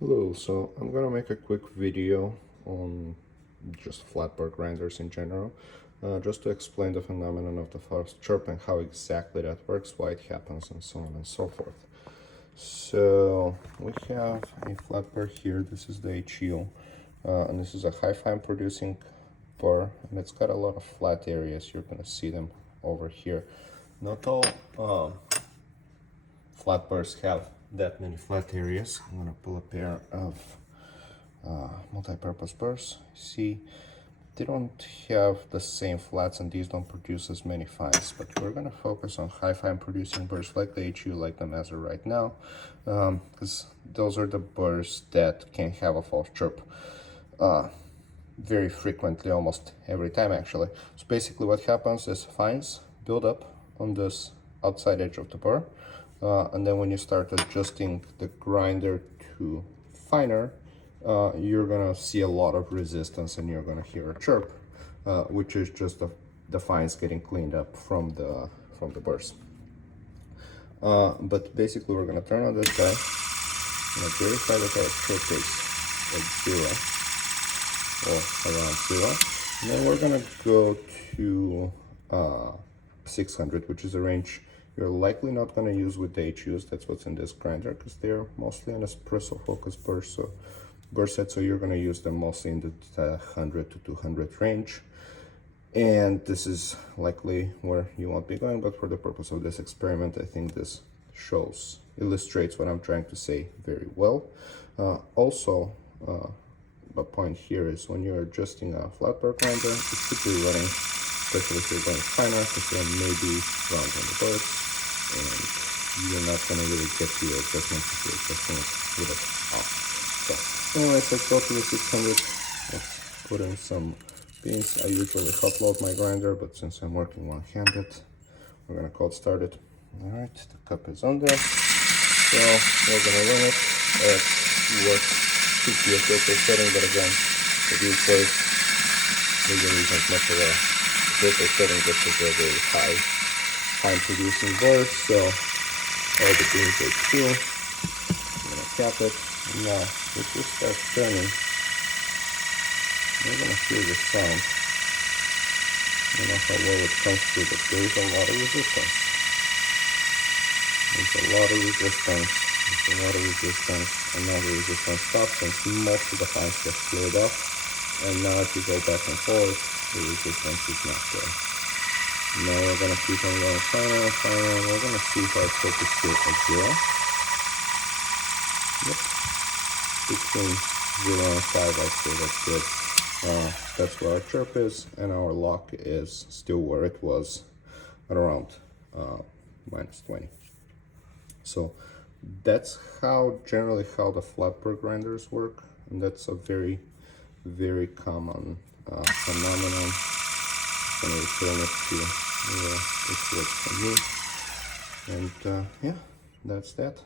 Hello, so I'm gonna make a quick video on just flat burr grinders in general, just to explain the phenomenon of the fast chirping, how exactly that works, why it happens, and so on and so forth. So we have a flat burr here. This is the HU, and this is a high fine producing burr, and it's got a lot of flat areas. You're gonna see them over here. Not all flat burrs have that many flat areas. I'm gonna pull a pair of multi-purpose burrs. See, they don't have the same flats, and these don't produce as many fines, but we're gonna focus on high fine producing burrs like the HU, like them as of right now, because those are the burrs that can have a false chirp very frequently, almost every time actually. So basically what happens is fines build up on this outside edge of the burr, and then when you start adjusting the grinder to finer, you're gonna see a lot of resistance and you're gonna hear a chirp, which is just the fines getting cleaned up from the burrs. But basically we're gonna turn on this guy and verify that our chirp is at 0 or around 0, and then we're gonna go to 600, which is a range you're likely not going to use with the HUs. That's what's in this grinder, because they're mostly an espresso focused burr set, so you're going to use them mostly in the 100 to 200 range, and this is likely where you won't be going, but for the purpose of this experiment I think this illustrates what I'm trying to say very well. Also, the point here is when you're adjusting a flat burr grinder, it should be running, especially if you're going finer, because there may be rounds on the burrs, and you're not going to really get the adjustment if you're adjusting it with it off. So anyways, let's go to the 600. Let's put in some beans. I usually hot load my grinder, but since I'm working one-handed, we're going to cold start it. Alright, the cup is on there. So we're going to run it at what should be a filter setting, but again, for these boys, usually isn't much of a filter setting, just a very high producing burrs, so all the beans are cool. I'm gonna cap it. Now, if this starts turning, you're gonna hear the sound. I don't know how well it comes through, but there's a lot of resistance. There's a lot of resistance. And now the resistance stops since most of the fines get cleared off. And now if you go back and forth, the resistance is not there. Now we're going to keep on going finer and finer, and we're going to see if our chirp is still at 0. Yep. Between 0 and 5, I'd say that's good. That's where our chirp is, and our lock is still where it was at around minus 20. So that's generally how the flat burr grinders work, and that's a very, very common phenomenon. I'm going to return it to it works for me, and yeah, that's that.